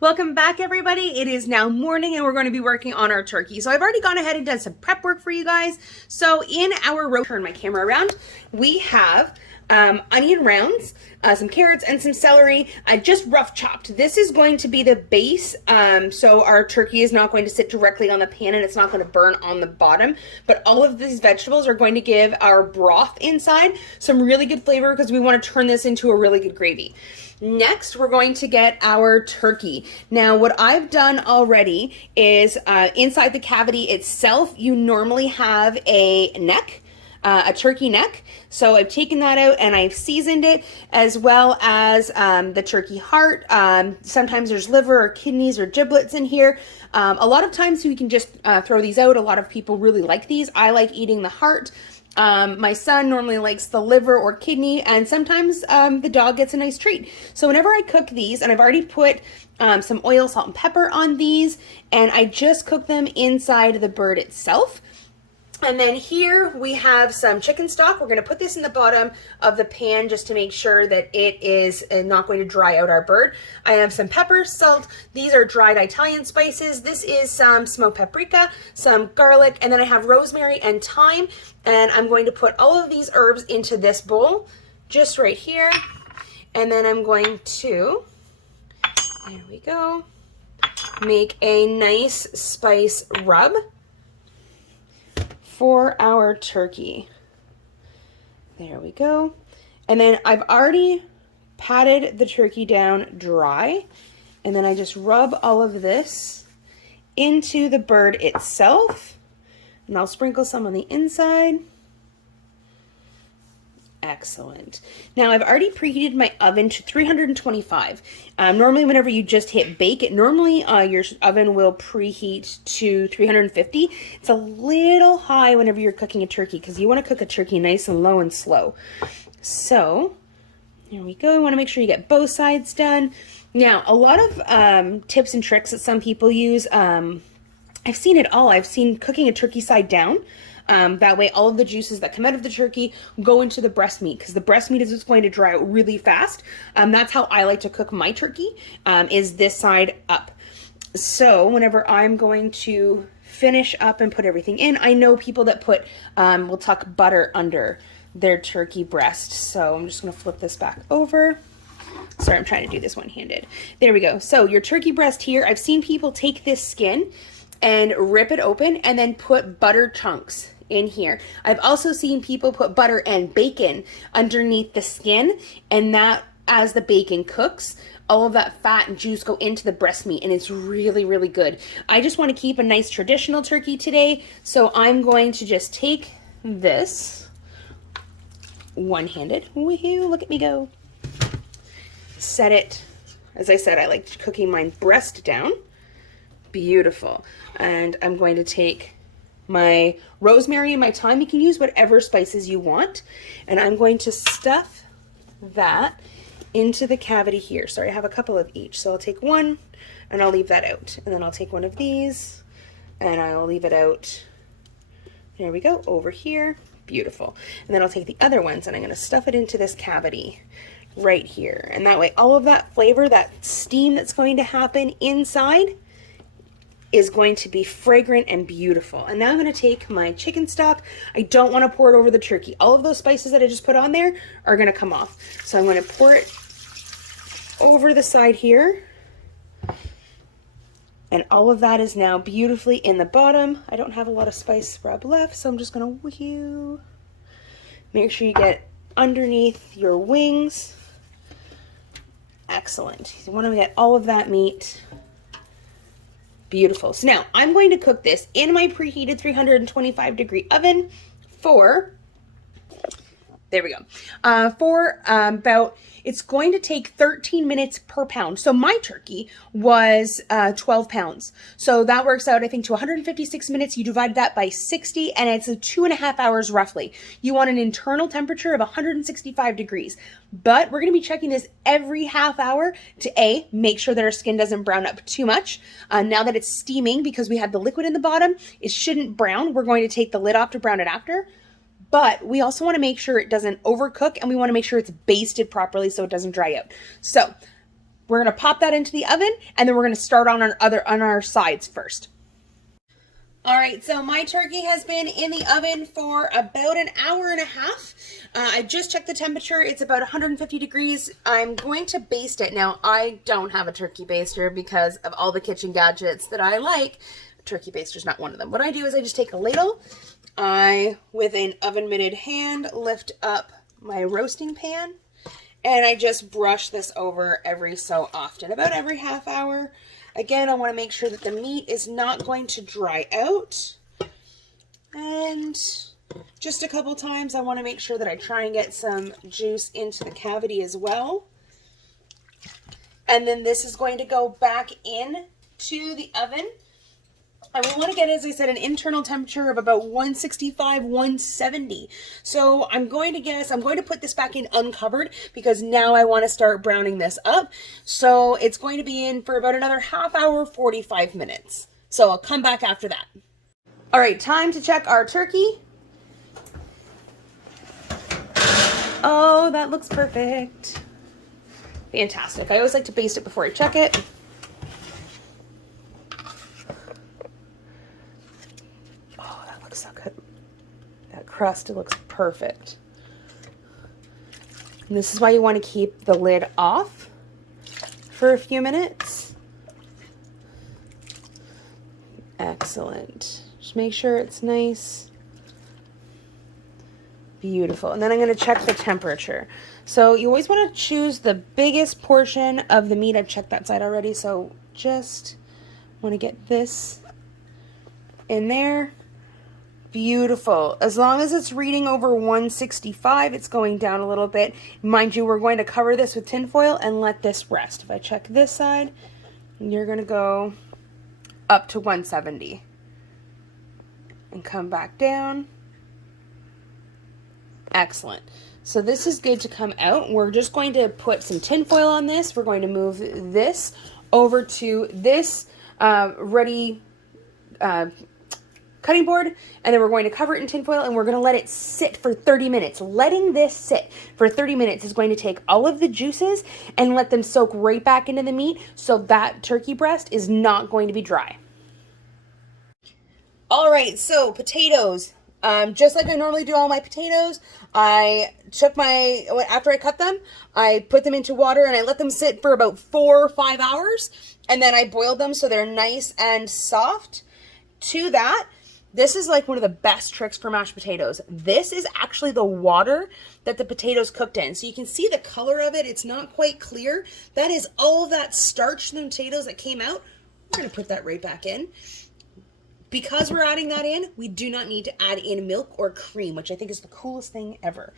Welcome back, everybody. It is now morning and we're going to be working on our turkey. So I've already gone ahead and done some prep work for you guys. So in our turn my camera around, we have onion rounds, some carrots and some celery, just rough chopped. This is going to be the base, so our turkey is not going to sit directly on the pan and it's not going to burn on the bottom, but all of these vegetables are going to give our broth inside some really good flavor because we want to turn this into a really good gravy. Next, we're going to get our turkey. Now, what I've done already is inside the cavity itself, you normally have a neck, a turkey neck. So I've taken that out and I've seasoned it, as well as the turkey heart. Sometimes there's liver or kidneys or giblets in here. A lot of times we can just throw these out. A lot of people really like these. I like eating the heart. My son normally likes the liver or kidney, and sometimes the dog gets a nice treat. So whenever I cook these, and I've already put some oil, salt, and pepper on these, and I just cook them inside the bird itself. And then here we have some chicken stock. We're going to put this in the bottom of the pan just to make sure that it is not going to dry out our bird. I have some pepper, salt. These are dried Italian spices. This is some smoked paprika, some garlic, and then I have rosemary and thyme. And I'm going to put all of these herbs into this bowl, just right here. And then I'm going to, there we go, make a nice spice rub for our turkey. There we go. And then I've already patted the turkey down dry, and then I just rub all of this into the bird itself, and I'll sprinkle some on the inside. Excellent. Now I've already preheated my oven to 325. Normally whenever you just hit bake, your oven will preheat to 350. It's a little high whenever you're cooking a turkey because you want to cook a turkey nice and low and slow. So here we go. You want to make sure you get both sides done. Now a lot of tips and tricks that some people use, I've seen it all. I've seen cooking a turkey side down. That way all of the juices that come out of the turkey go into the breast meat, because the breast meat is just going to dry out really fast. That's how I like to cook my turkey, is this side up. So whenever I'm going to finish up and put everything in, I know people that will tuck butter under their turkey breast. So I'm just going to flip this back over. Sorry, I'm trying to do this one-handed. There we go. So your turkey breast here, I've seen people take this skin and rip it open and then put butter chunks in here. I've also seen people put butter and bacon underneath the skin, and that, as the bacon cooks, all of that fat and juice go into the breast meat, and it's really, really good. I just want to keep a nice traditional turkey today, so I'm going to just take this one-handed. Woohoo, look at me go. Set it, as I said, I like cooking my breast down. Beautiful. And I'm going to take my rosemary and my thyme. You can use whatever spices you want. And I'm going to stuff that into the cavity here. Sorry, I have a couple of each. So I'll take one and I'll leave that out. And then I'll take one of these and I'll leave it out. There we go, over here. Beautiful. And then I'll take the other ones and I'm going to stuff it into this cavity right here. And that way all of that flavor, that steam that's going to happen inside, is going to be fragrant and beautiful. And now I'm going to take my chicken stock. I don't want to pour it over the turkey. All of those spices that I just put on there are going to come off. So I'm going to pour it over the side here. And all of that is now beautifully in the bottom. I don't have a lot of spice rub left, so I'm just going to woohoo. Make sure you get underneath your wings. Excellent. You want to get all of that meat. Beautiful. So now I'm going to cook this in my preheated 325-degree oven for, there we go, for about, it's going to take 13 minutes per pound. So my turkey was 12 pounds. So that works out, I think, to 156 minutes. You divide that by 60, and it's 2.5 hours roughly. You want an internal temperature of 165 degrees. But we're going to be checking this every half hour to make sure that our skin doesn't brown up too much. Now that it's steaming, because we had the liquid in the bottom, it shouldn't brown. We're going to take the lid off to brown it after. But we also want to make sure it doesn't overcook, and we want to make sure it's basted properly so it doesn't dry out. So We're going to pop that into the oven, and then we're going to start on our sides first. All right, so my turkey has been in the oven for about an hour and a half. I just checked the temperature. It's about 150 degrees. I'm going to baste it. Now, I don't have a turkey baster because of all the kitchen gadgets that I like. Turkey baster's not one of them. What I do is I just take a ladle. With an oven mitted hand, lift up my roasting pan, and I just brush this over every so often, about every half hour. Again, I want to make sure that the meat is not going to dry out. And just a couple times, I want to make sure that I try and get some juice into the cavity as well. And then this is going to go back in to the oven. And we want to get, as I said, an internal temperature of about 165, 170. So I'm going to put this back in uncovered because now I want to start browning this up. So it's going to be in for about another half hour, 45 minutes. So I'll come back after that. All right, time to check our turkey. Oh, that looks perfect. Fantastic. I always like to baste it before I check it. So good. That crust, it looks perfect. And this is why you want to keep the lid off for a few minutes. Excellent. Just make sure it's nice. Beautiful. And then I'm going to check the temperature. So you always want to choose the biggest portion of the meat. I've checked that side already, so just want to get this in there. Beautiful. As long as it's reading over 165, it's going down a little bit. Mind you, we're going to cover this with tin foil and let this rest. If I check this side, you're going to go up to 170 and come back down. Excellent. So this is good to come out. We're just going to put some tin foil on this. We're going to move this over to this ready cutting board, and then we're going to cover it in tin foil, and we're going to let it sit for 30 minutes. Letting this sit for 30 minutes is going to take all of the juices and let them soak right back into the meat, so that turkey breast is not going to be dry. All right, so potatoes. Just like I normally do all my potatoes, after I cut them, I put them into water and I let them sit for about 4 or 5 hours, and then I boiled them so they're nice and soft. To that, this is like one of the best tricks for mashed potatoes. This is actually the water that the potatoes cooked in. So you can see the color of it. It's not quite clear. That is all of that starch in the potatoes that came out. We're going to put that right back in. Because we're adding that in, we do not need to add in milk or cream, which I think is the coolest thing ever.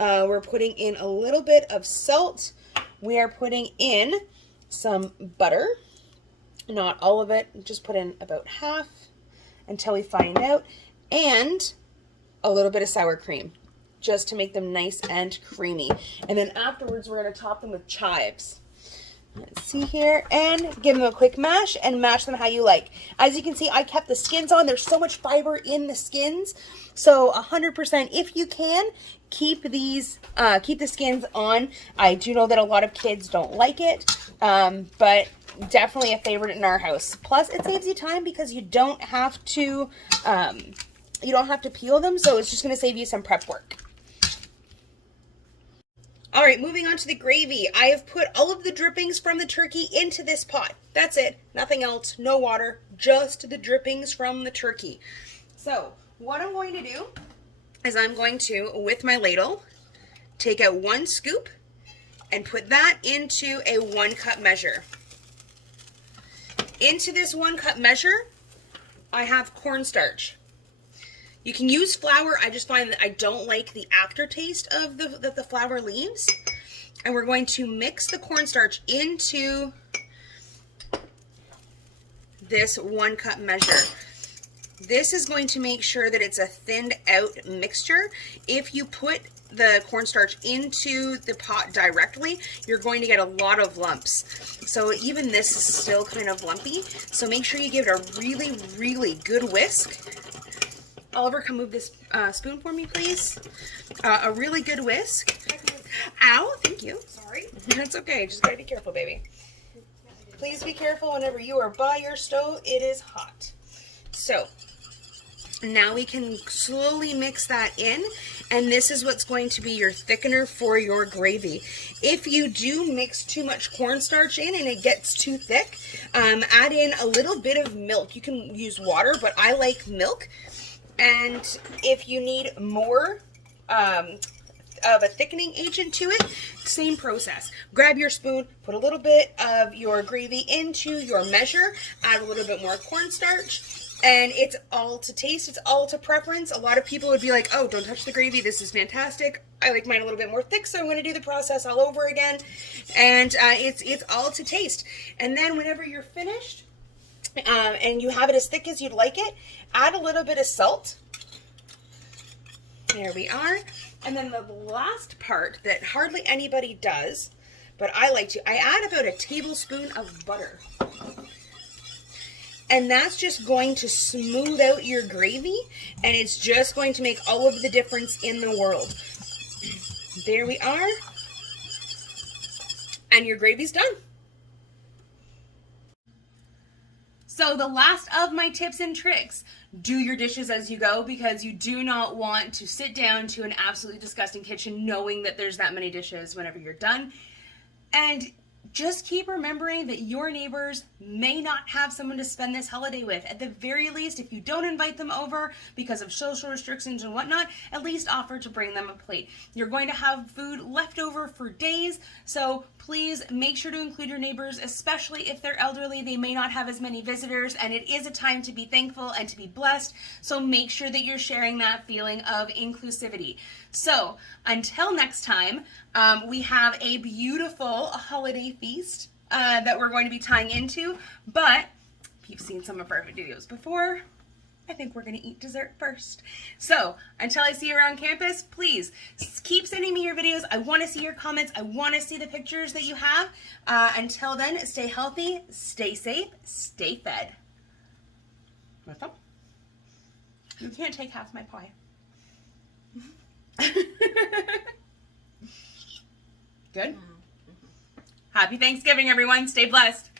We're putting in a little bit of salt. We are putting in some butter. Not all of it. Just put in about half until we find out, and a little bit of sour cream just to make them nice and creamy. And then afterwards we're going to top them with chives. Let's see here, and give them a quick mash and mash them how you like. As you can see, I kept the skins on. There's so much fiber in the skins, so 100% if you can keep the skins on. I do know that a lot of kids don't like it, but definitely a favorite in our house. Plus, it saves you time because you don't have to peel them, so it's just going to save you some prep work. All right, moving on to the gravy. I have put all of the drippings from the turkey into this pot. That's it. Nothing else. No water. Just the drippings from the turkey. So what I'm going to do is I'm going to, with my ladle, take out 1 scoop and put that into a 1 cup measure. Into this 1 cup measure, I have cornstarch. You can use flour. I just find that I don't like the aftertaste of that the flour leaves. And we're going to mix the cornstarch into this 1 cup measure. This is going to make sure that it's a thinned out mixture. If you put the cornstarch into the pot directly, you're going to get a lot of lumps. So even this is still kind of lumpy. So make sure you give it a really, really good whisk. Oliver, come move this spoon for me, please. A really good whisk. Ow, thank you. Sorry. That's okay. Just gotta be careful, baby. Please be careful whenever you are by your stove. It is hot. So now we can slowly mix that in, and this is what's going to be your thickener for your gravy. If you do mix too much cornstarch in and it gets too thick, add in a little bit of milk. You can use water, but I like milk. And if you need more of a thickening agent to it, same process. Grab your spoon, put a little bit of your gravy into your measure, add a little bit more cornstarch, and it's all to taste, it's all to preference. A lot of people would be like, oh, don't touch the gravy, this is fantastic. I like mine a little bit more thick, so I'm going to do the process all over again. And it's all to taste. And then whenever you're finished, and you have it as thick as you'd like it, add a little bit of salt. There we are. And then the last part that hardly anybody does, but I like to, I add about a tablespoon of butter. And that's just going to smooth out your gravy, and it's just going to make all of the difference in the world. There we are. And your gravy's done. So the last of my tips and tricks, do your dishes as you go, because you do not want to sit down to an absolutely disgusting kitchen knowing that there's that many dishes whenever you're done. And just keep remembering that your neighbors may not have someone to spend this holiday with. At the very least, if you don't invite them over because of social restrictions and whatnot, at least offer to bring them a plate. You're going to have food left over for days, so please make sure to include your neighbors, especially if they're elderly. They may not have as many visitors, and it is a time to be thankful and to be blessed, so make sure that you're sharing that feeling of inclusivity. So until next time, we have a beautiful holiday feast that we're going to be tying into, but if you've seen some of our videos before, I think we're going to eat dessert first. So until I see you around campus, please keep sending me your videos. I want to see your comments. I want to see the pictures that you have. Until then, stay healthy, stay safe, stay fed. You can't take half my pie. Good? Happy Thanksgiving, everyone. Stay blessed.